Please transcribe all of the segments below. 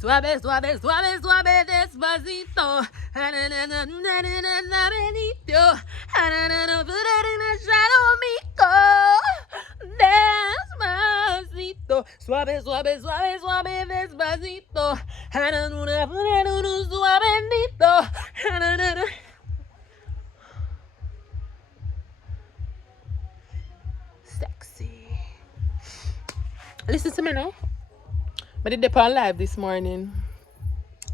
Suave, suave, suave, suave, despacito. Despacito. Suave, suave, suave, suave, despacito. Suavecito. Sexy. Listen to me now. I did on live this morning.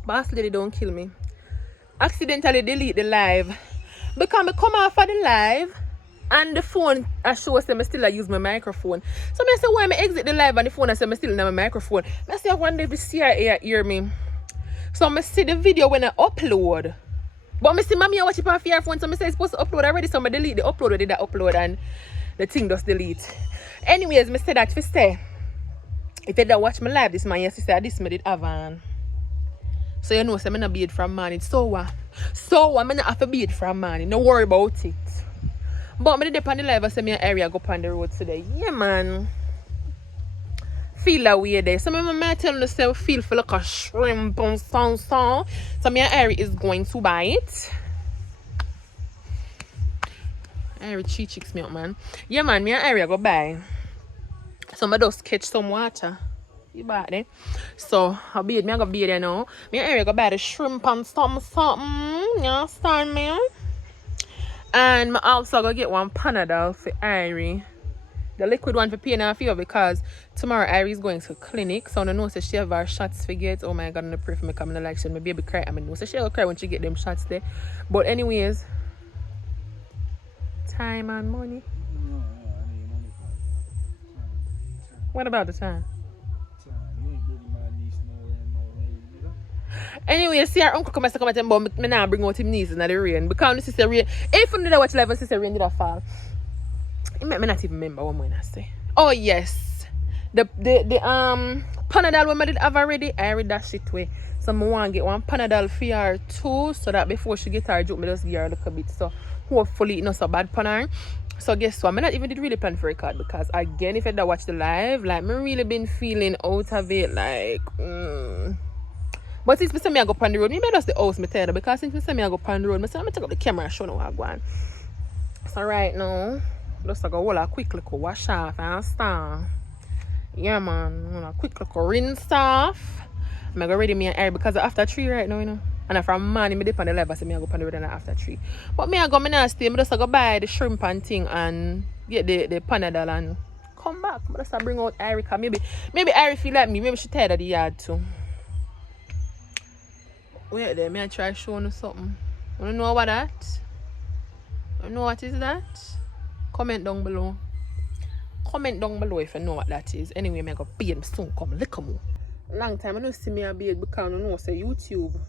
Boss lady don't kill me. Accidentally delete the live. Because I come off of the live and the phone I show us I still use my microphone. So I say why I exit the live and the phone I say I still have my microphone. I say I wonder if the CIA hear me. So I see the video when I upload. But I see mommy watch it on your phone, so I say it's supposed to upload already. So I delete the upload, I did that upload and the thing just delete. Anyways, I say that for say. If you don't watch my live this man, yes, sister, this me did have on. So you know, so I'm not beard from morning. So what? I'm not have to beard from morning. Don't worry about it. But I did on the live, I say my area go on the road today. Yeah, man. Feel that way there. So I tell myself feel like a shrimp on song. So my area is going to buy it. Area 3 chicks me up, man. Yeah, man, my area go buy. So I just catch some water. You bought there. So I beard me, I go beard there now. My area go buy the shrimp and something. You understand me? And I also go get one Panadol for Irie. The liquid one for pain and fever because tomorrow Irie is going to clinic. So I know so she have her shots for get. Oh my god, I'm gonna pray for me coming like she my baby cry. I mean, so she'll cry when she get them shots there. But anyways, time and money. What about the time? Anyway, see our uncle come and come at him, but me now bring out him niece in the rain. Because this is a rain. If you did watch live and sister rain did a fall. It made me not even remember what I say. Oh yes. The Panadol when I did have already, I read that shit way. So I want to get one Panadol for her too, so that before she get her joke, me just give her a little bit. So hopefully it's not so bad for her. So guess what? I not even did really plan for a card because again, if I don't watch the live, like me really been feeling out of it, like. But since I say I go on the road, maybe that's the house me tell you because since I say I go on the road, I say I'm take up the camera and show you what I'm going. So right now, just go hold a quick little wash off and start. Yeah man, a quick little rinse off. I'm going to ready me an air because after 3 right now, you know. And from morning, I dip on the live, I say I go on the road and after 3. But I go, I stay, I just go buy the shrimp and thing and get the Panadol and come back. I just bring out Erica. Maybe Erica feel like me, maybe she tired of the yard too. Wait there, I try showing you something. You know what that? You know what is that? Comment down below. Comment down below if you know what that is. Anyway, I go beard soon come look more. Long time I don't see me a beard because I know say YouTube.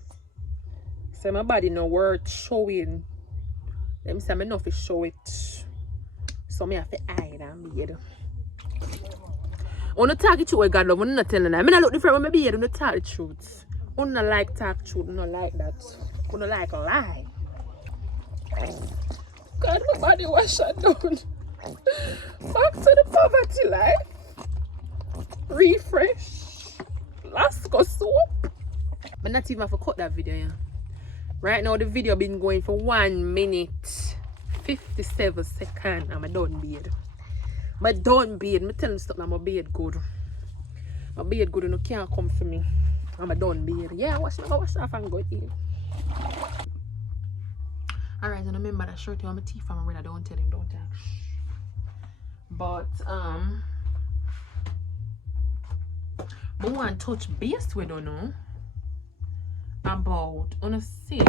Say my body no worth showing. Let me say I know if show it. So I have to hide and beard. I want to talk the truth with God love. I'm not telling them. I look different with my beard. I don't talk the truth. I don't like talk truth. I don't like that. I don't like a lie. God, my body was shut down. Back to the poverty life. Refresh. Lasco soap. But not even have to cut that video, yeah. Right now the video been going for 1 minute 57 seconds. I'm a done beard. My done beard. Me tell you something, my beard good. My beard good and you can't come for me. I'm a done beard. Yeah, wash off and go in. Alright, and remember that shirt on my teeth from my brother. Don't tell him, don't tell him. But I want to touch base with you know about honestly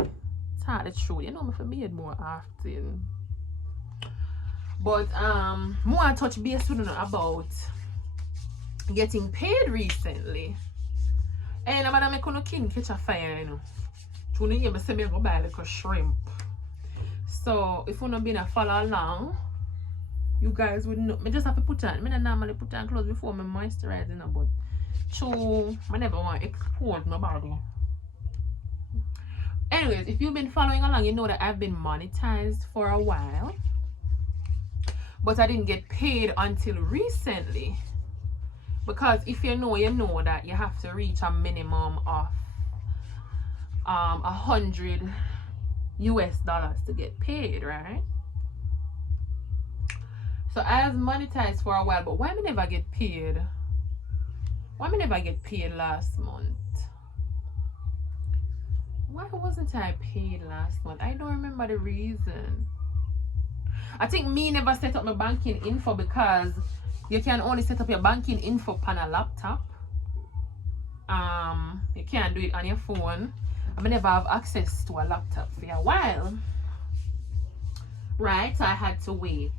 tell the truth. You know me for beard more often. But I want to touch base with you about getting paid recently. And I'm gonna make no king catch a fire, you know. You know, me say me go buy like a shrimp. So if you not been a follow along, you guys would know. Me just have to put on. Me not normally put on clothes before me moisturize, you know, but so I never want to expose my body. Anyways, if you've been following along, you know that I've been monetized for a while, but I didn't get paid until recently. Because if you know that you have to reach a minimum of $100 to get paid, right? So I have monetized for a while, but why me never get paid? Why me never get paid last month? Why wasn't I paid last month? I don't remember the reason. I think me never set up my banking info because you can only set up your banking info on a laptop. You can't do it on your phone. I never have access to a laptop for a while. Right? So I had to wait.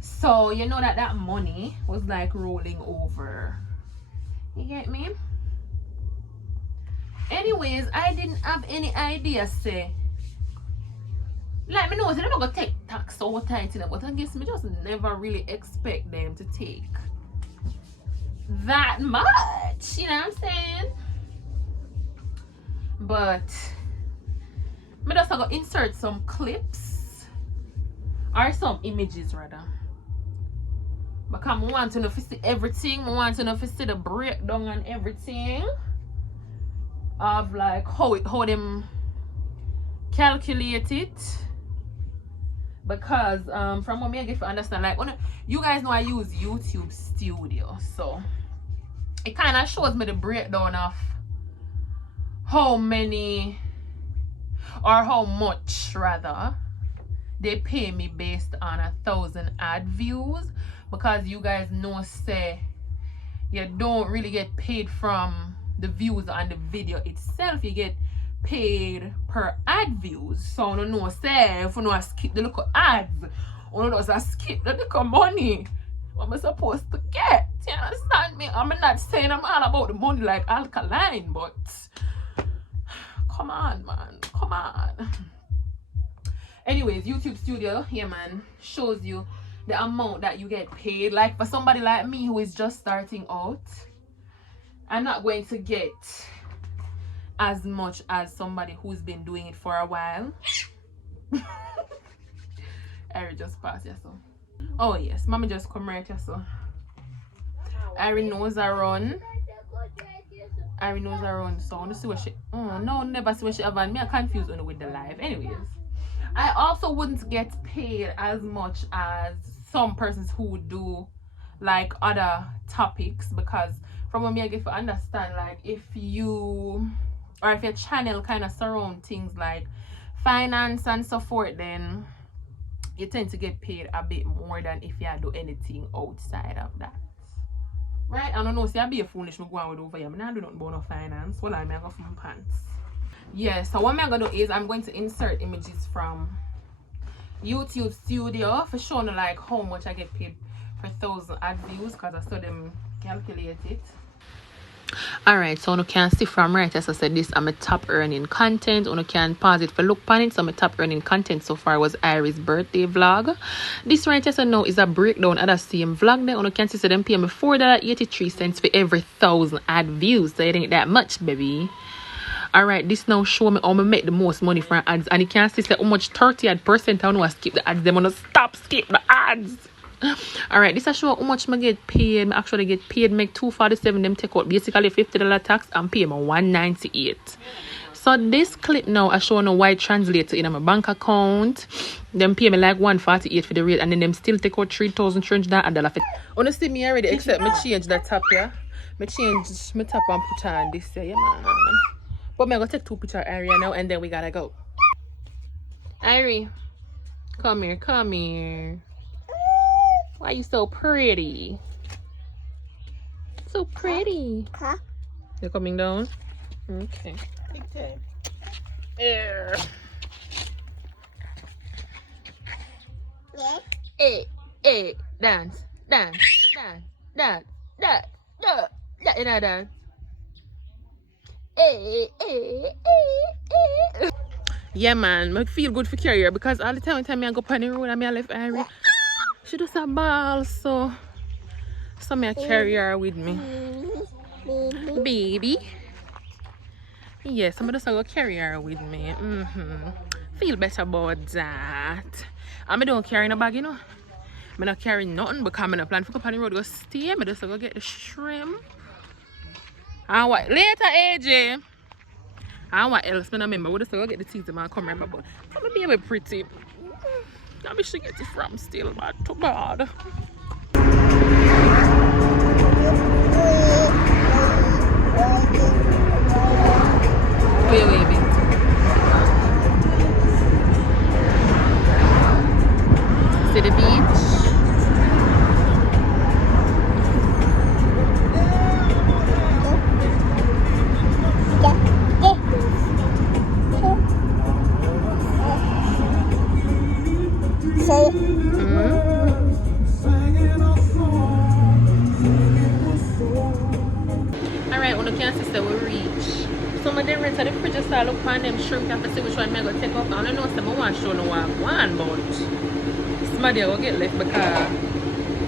So you know that money was like rolling over. You get me? Anyways, I didn't have any idea, say. Like me know, they're not gonna take tax so tight, but I guess me just never really expect them to take that much. You know what I'm saying? But me just gonna insert some clips or some images rather. Because I want to know if you see everything. I want to know if you see the breakdown and everything of like how them calculate it. Because from what me I get to understand, like you guys know I use YouTube Studio, so it kind of shows me the breakdown of how many or how much rather they pay me based on 1,000 ad views. Because you guys know, say, you don't really get paid from the views on the video itself. You get paid per ad views. So, you know, say, if you know, I skip the little ads, you know, I skip the little money, what am I supposed to get? You understand me? I'm not saying I'm all about the money like alkaline, but come on, man. Come on. Anyways, YouTube Studio, yeah, man, shows you the amount that you get paid. Like for somebody like me who is just starting out, I'm not going to get as much as somebody who's been doing it for a while. I just passed you so. Oh yes, mommy just come right here so. Ari knows I run. Ari knows I run, so I want to see what she. Oh no, never see what she have on me. I confused with the live. Anyways, I also wouldn't get paid as much as some persons who would do like other topics, because from what me I get to understand, like if your channel kind of surround things like finance and so forth, then you tend to get paid a bit more than if you do anything outside of that. Right? I don't know, see I be a foolish me go on with over here. I don't do nothing about no finance. Well, I'm going to go for my pants. Yeah, so what I'm going to do is I'm going to insert images from YouTube Studio for showing like how much I get paid per 1,000 ad views, because I saw them calculate it. Alright, so you can see from right as I said, this I'm a top earning content. You can pause it for look on it. So my top earning content so far was Iris' birthday vlog. This right as I know is a breakdown of the same vlog. Then you can see them pay me $4.83 for every 1,000 ad views. So it ain't that much, baby. Alright, this now show me how I make the most money from ads. And you can see how much 30% I know I skip the ads. Them wanna stop skip the ads. Alright, this I show how much I get paid. I actually get paid, make $247. Them take out basically $50 tax and pay me $198. So this clip now I show you why it translates in my bank account. Them pay me like $148 for the rate, and then them still take out $3,300. Honestly, me already except me change that top here. Me change my top and put on this here, yeah, man. But I'm going to take 2 pictures of Ari now, and then we gotta go. Ari, come here, come here. Why are you so pretty? So pretty. Huh? You're coming down? Okay. Big time. Yeah. Hey, hey, dance, dance, dance, dance, dance, dance, dance, dance. Yeah, man, I feel good for carrier because all the time I go on the road and I left Irie. She does a ball, so I carry her with me. Baby. Yes, I'm just go carry her with me. Feel better about that. And I don't carry in a bag, you know. I'm not carrying nothing because I'm not planning to go up on the road, go stay. I just go get the shrimp. And what later, AJ? And what else? I don't remember. We just go get the teeth and I come remember. But I'm gonna be a bit pretty. I wish to get it from still, but too bad. Wait, wait. See the beach? Alright, when you can see so we reach. Some of them rent at the fridge just start look on them shrimp to see which one I'm going to take up. I don't know if I want to show no one, but somebody will get left because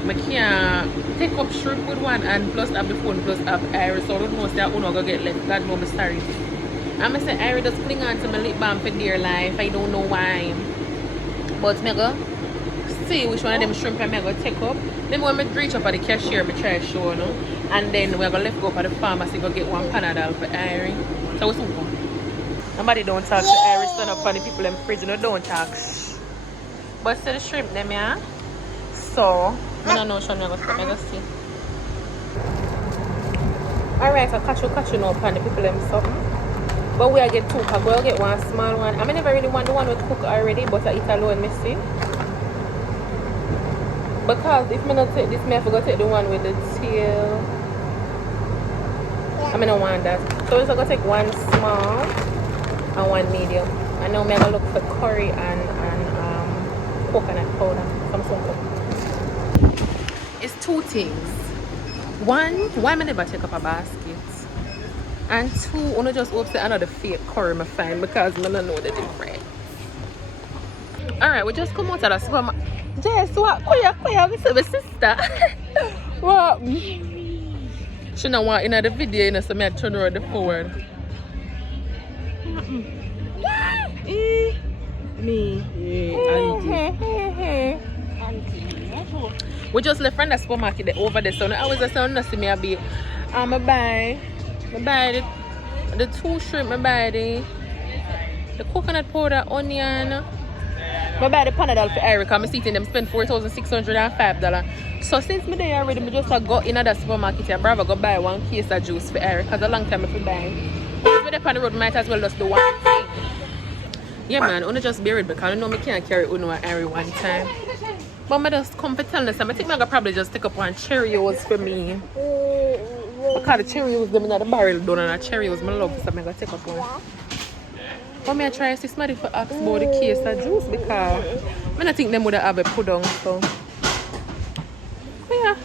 I can't take up shrimp with one and plus have the phone plus have Iris. So I don't know if that one will get left. God knows, I'm sorry. I'm going to say Iris just cling on to my lip balm for dear life. I don't know why. But I'm going to see which one of them shrimp I'm going to take up. Then when I reach up at the cashier, I try to show you. And then we're going to left go up at the pharmacy go get one Panadol for Iris. So it's super. Nobody don't talk to Iris, stand up on the people in the fridge, don't talk. But still the shrimp them, yeah? So, I don't know which one I'm going to see. Alright, so catch you now upon the people in something. But we get two pack, we'll get one small one. I never really want the one with cook already, but I eat alone messy. Because if I not take this, I have to take the one with the tail. I don't want that. So we're going to take one small and one medium. I know I'm going to look for curry and coconut powder. Some something. It's two things. One, why I never take up a basket? And two, I want to just hope that another fake curry I find because I don't know the difference. Alright, we just come out of the supermarket. Jess, what? Koya, my sister. What? She don't want in the video, you know, so I turn around the forward. Me. We just left from the supermarket over there, so I was just saying, see me a bit. I buy the two shrimp, I buy the coconut powder, onion. I buy the Panadol for Erica. I'm seeing them spend $4,605. So since me there already, I just go in the supermarket and brother go buy one case of juice for Erica. Because a long time I buy. If we're on the road, might as well just do one thing. Yeah man, I just bear it because I know I can't carry Uno and Ari one time. But I just come to tell us, I think I could probably just take up one Cheerios for me. Because the Cheerios them in the barrel done and the Cheerios I love, so I'm going to take up one. But I try to see somebody for ask about the case of juice because I don't think them would have a put down. So yeah,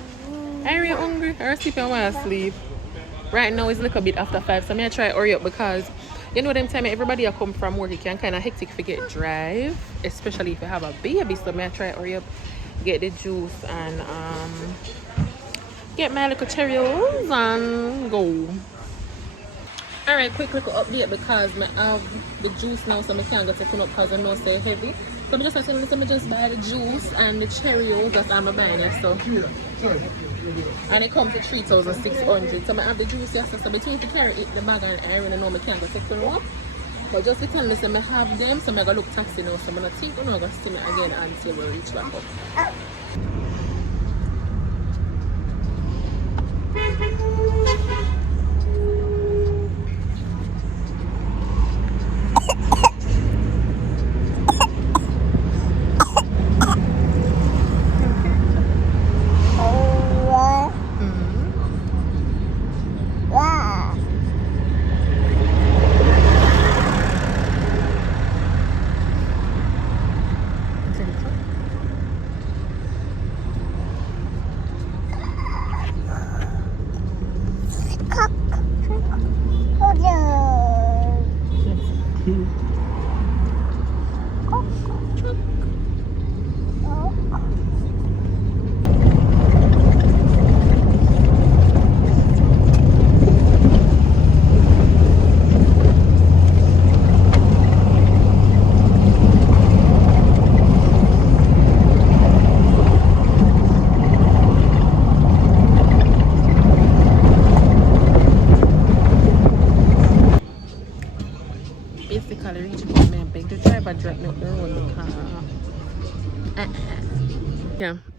I'm really hungry. I sleep and want to sleep. Right now it's a little bit after 5, so I'm going to try to hurry up because you know them time everybody that come from work, it can kind of hectic to get drive, especially if you have a baby. So I'm going to try to hurry up, get the juice and get my little Cheerios and go. Alright, quick little update because I have the juice now, so I can't get it up because I know it's heavy. So I'm just going to just buy the juice and the Cheerios that I'm buying. So. And it comes to 3,600. So I have the juice yesterday. So between the carrot, the bag and iron, I know I can't go take them up. But just to tell me, I have them, so I'm going to look taxi now. So I'm going to think I'm going to see me again until we reach back up.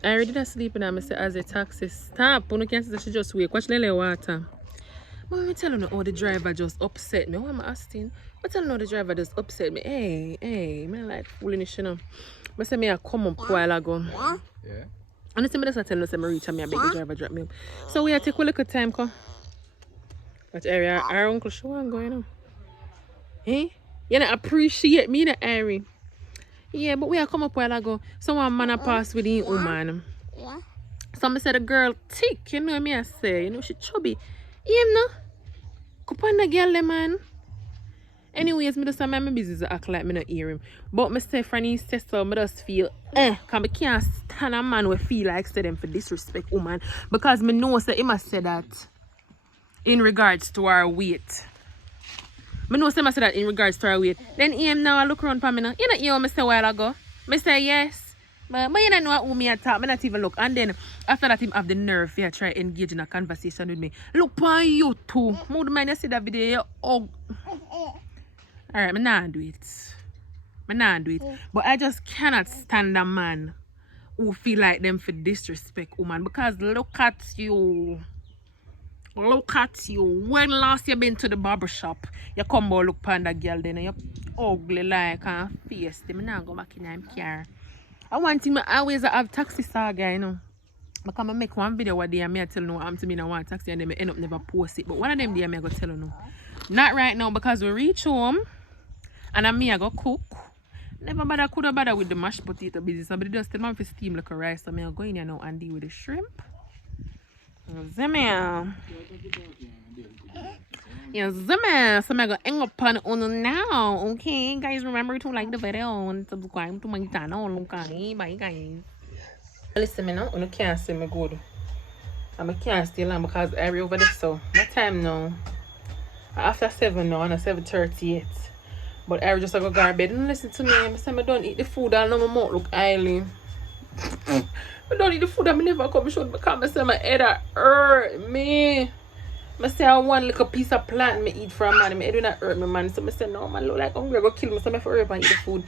I already did sleep and I say as a taxi stop. You can't say she just wake. Watch Lele water. But me telling you, oh, the driver just upset me. What am I asking? But telling you, the driver just upset me. Hey, me like foolishness, you know. I say me I come up a while ago. Yeah. And I say me just tell you, say me reach and me I beg the driver drop me up. So we take a little time, come. That area, our uncle show and go, you know. Eh? You know, appreciate me, the area. Yeah, but we are come up a while ago. So one man a pass with the woman. Yeah. So I said the girl thick, you know me I say, you know she chubby. You know? Kupanda girl the man. Anyways, me just say my business act like me not hear him. But me say Franny says so, me just feel cause me can't stand a man who feel like say them for disrespect woman. Because me know say he must say that in regards to our weight. Me know say must say that in regards to our weight. Then him now I look around for me now. You know hear what me say a while ago? Me say yes. But you don't know who me attack, me not even look. And then after that him have the nerve to try engage in a conversation with me. Look on you too. Mood man you see that video, oh. Alright, me nah do it. But I just cannot stand a man who feel like them for disrespect woman. Because look at you. When last you been to the barber shop, you come out look upon that girl then you ugly like a face. Me nah go back in my car. I want him always have taxi saga, you know. Because I make one video one day and I tell you what happened to me in one taxi and then I end up never post it. But one of them day I go tell you no. Not right now because we reach home and I go cook. Never bother with the mashed potato business. Somebody just tell me to steam like a rice. So I go in here now and deal with the shrimp. You so I'm gonna hang up on now. Okay, guys, remember to like the video and subscribe to my channel. Okay, bye guys. Listen me now, you can't see me good. I can't stay long because I over there so. My time now. After 7 now and 7:38. But I just go to bed and listen to me. I say I don't eat the food and now my mouth look oily. I don't eat the food and I never come short because I say my head hurt me. I say I want like a piece of plant me eat from man. My head do not hurt me man. So I say no man look like hungry go kill me. So I for and eat the food.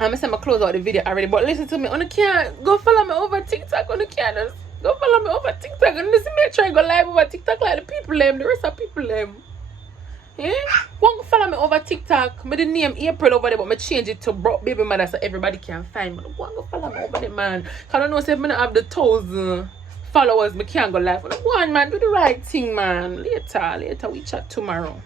And I say I close out the video already. But listen to me. You can't go follow me over TikTok. You can't just go follow me over TikTok. And listen me try go live over TikTok like the people them. The rest of people them. Yeah? One follow me over TikTok. Me the name April over there, but me change it to Bruk Baby Mada so everybody can find me. One go follow me over there, man. Cause I know say me not have the 1,000 followers, me can't go live. One man, do the right thing, man. Later we chat tomorrow.